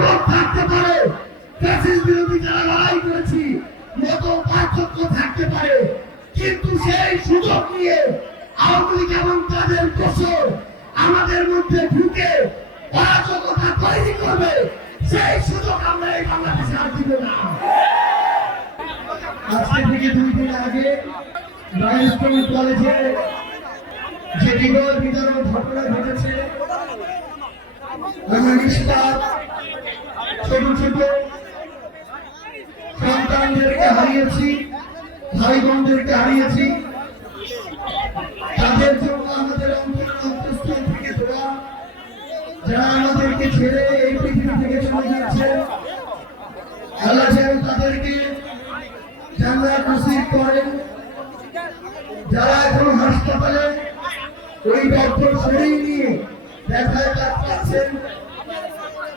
লোক থাকতে পারে, ফ্যাসিস্ট বিরোধী যারা লড়াই করেছি মত পার্থক্য থাকতে পারে, কিন্তু সেই সুযোগ নিয়ে আওয়ামী লীগ এবং তাদের দোসর আমাদের মধ্যে ঢুকে অরাজকতা তৈরি করবে, সেই সুযোগ আমরা এই বাংলাদেশে আর দিব না। আজকে থেকে 2 দিন আগে রাজস্থান কলেজে যে বিরোধ বিতরণ ঘটনা ঘটেছে, আমরা নিষ্পাপ ছোট ছোট সন্তানদেরকে হারিয়েছি, ভাই বোনদেরকে হারিয়েছি। তাদের জন্য আমাদের অন্তঃস্থল থেকে দোয়া, যারা আমাদেরকে ছেড়ে এই পৃথিবী থেকে চলে যাচ্ছে, আল্লাহ যেন তাদেরকে জান্নাত নসিব করেন। যারা এখন হাসপাতালে ওই ডক্টর শরীর নিয়ে ব্যথায় কাটাচ্ছেন,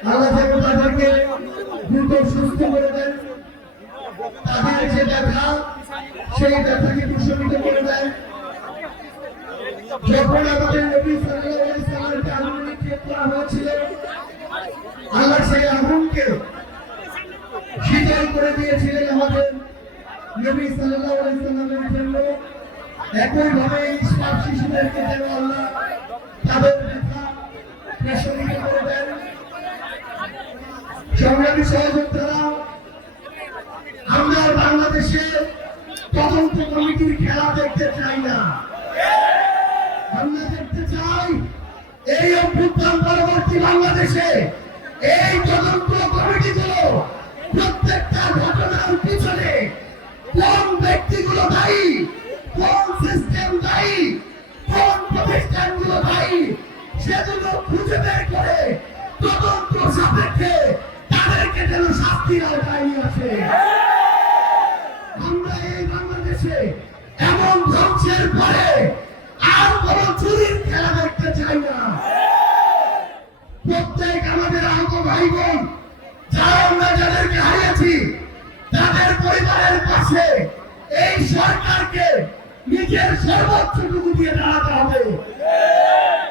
আল্লাহ যেন তাদেরকে দ্রুত সুস্থ করে দেন, তাদের যে ব্যথা সেই ব্যথাকে প্রশমিত করে দেন। যখন আমাদের নবী সাল্লাল্লাহু আলাইহি ওয়াসাল্লামকে আগুনে নিক্ষেপ করা হয়েছিল, আল্লাহ সেই আগুনকে শীতল করে দিয়েছিলেন আমাদের নবী সাল্লাল্লাহু আলাইহি ওয়াসাল্লামের জন্য। একইভাবে নিষ্পাপ শিশুদেরকে যেন আল্লাহ তাদের ব্যথা প্রশমিত করে দেন। সংগ্রামী সহযোদ্ধারা, আমরা বাংলাদেশে তদন্ত কমিটির খেলা দেখতে চাই না। আমরা দেখতে চাই এই অভ্যুত্থান পরবর্তী বাংলাদেশে এই তদন্ত কমিটিগুলো প্রত্যেকটা ঘটনার পিছনে কোন ব্যক্তিগুলো দায়ী, কোন সিস্টেম দায়ী, কোন প্রতিষ্ঠানগুলো দায়ী, সেগুলো খুঁজে বের করে তদন্ত সাপেক্ষে তাদেরকে যেন শাস্তির আওতায় নিয়ে আসে। আমরা এই বাংলাদেশে এমন ধ্বংসের পরে আর কোন চুরির খেলা দেখতে চাই না। প্রত্যেক আমাদের আহত ভাই বোন, যারা আমরা যাদেরকে হারিয়েছি, তাদের পরিবারের পাশে এই সরকারকে নিজের সর্বোচ্চটুকু দিয়ে দাঁড়াতে হবে।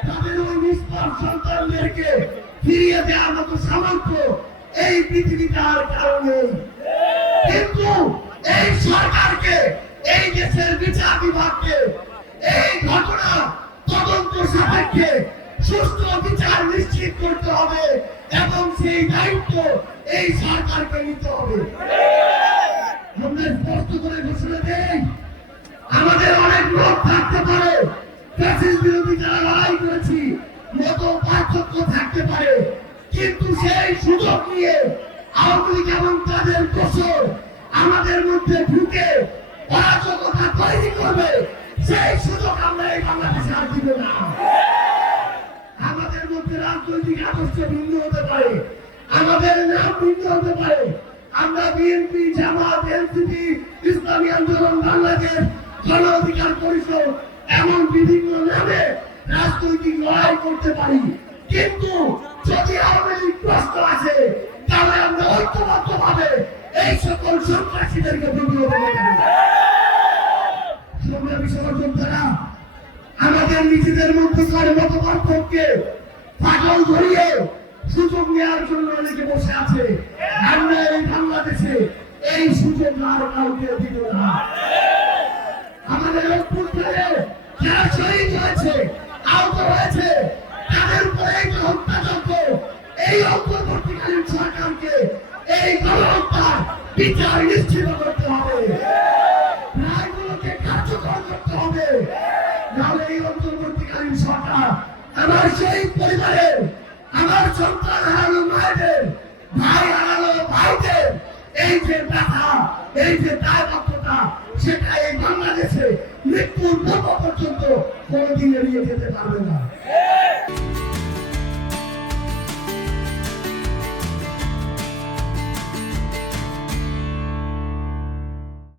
তাদের ওই নিষ্পাপ সন্তানদেরকে ফিরিয়ে দেওয়ার মতো সামর্থ্য এই পৃথিবীতে আর কারো নেই। কিন্তু এই সরকারকে, এই দেশের বিচার বিভাগকে এই ঘটনা তদন্ত সাপেক্ষে সুষ্ঠু বিচার নিশ্চিত করতে হবে এবং সেই দায়িত্ব এই সরকারকে নিতে হবে। আমরা স্পষ্ট করে ঘোষণা দেই, আমাদের অনেক লোক থাকতে পারে, ফ্যাসিস্ট বিরোধী যারা লড়াই করেছি মত পার্থক্য থাকতে পারে, কিন্তু সেই সুযোগ নিয়ে আওয়ামী লীগ এবং তাদের দোসর আমাদের মধ্যে ঢুকে অরাজকতা তৈরি করবে, সেই সুযোগ আমরা এই বাংলাদেশে আর দিব না। আমাদের মধ্যে রাজনৈতিক আদর্শ ভিন্ন হতে পারে, আমাদের নাম ভিন্ন হতে পারে, আমরা বিএনপি, জামাত, এনসিপি, ইসলামী আন্দোলন বাংলাদেশ, গণ অধিকার পরিষদ এমন বিভিন্ন নামে রাজনৈতিক লড়াই করতে পারি, কিন্তু যদি আওয়ামী লীগ প্রশ্ন আসে তাহলে আমরা ঐক্যবদ্ধ ভাবে এই সকল সন্ত্রাসীদেরকে প্রতিহত করব। সংগ্রামী সহযোদ্ধারা, আমাদের নিজেদের মধ্যকার মত পার্থক্যে ফাটল ধরিয়ে সুযোগ নেওয়ার জন্য অনেকে বসে আছে। আমরা এই বাংলাদেশে এই সুযোগ আর কাউকে দিব না। আমাদের অভ্যুত্থানে যারা শহীদ হয়েছে, আহত হয়েছে, তাদের উপরে এই হত্যাযজ্ঞ, এই অন্তর্বর্তীকালীন সরকারকে এই গণহত্যার বিচার নিশ্চিত করতে হবে, রায়গুলোকে কার্যকর করতে হবে। নাহলে এই অন্তর্বর্তীকালীন সরকার আমার সেই পরিবারের, আমার সন্তান হারানো মায়েদের, ভাই হারানো ভাইদের এই যে ব্যথা, এই যে দায়বদ্ধতা, সেটা এই বাংলাদেশে মৃত্যুর পর্যন্ত কোনদিন এড়িয়ে যেতে পারবে না।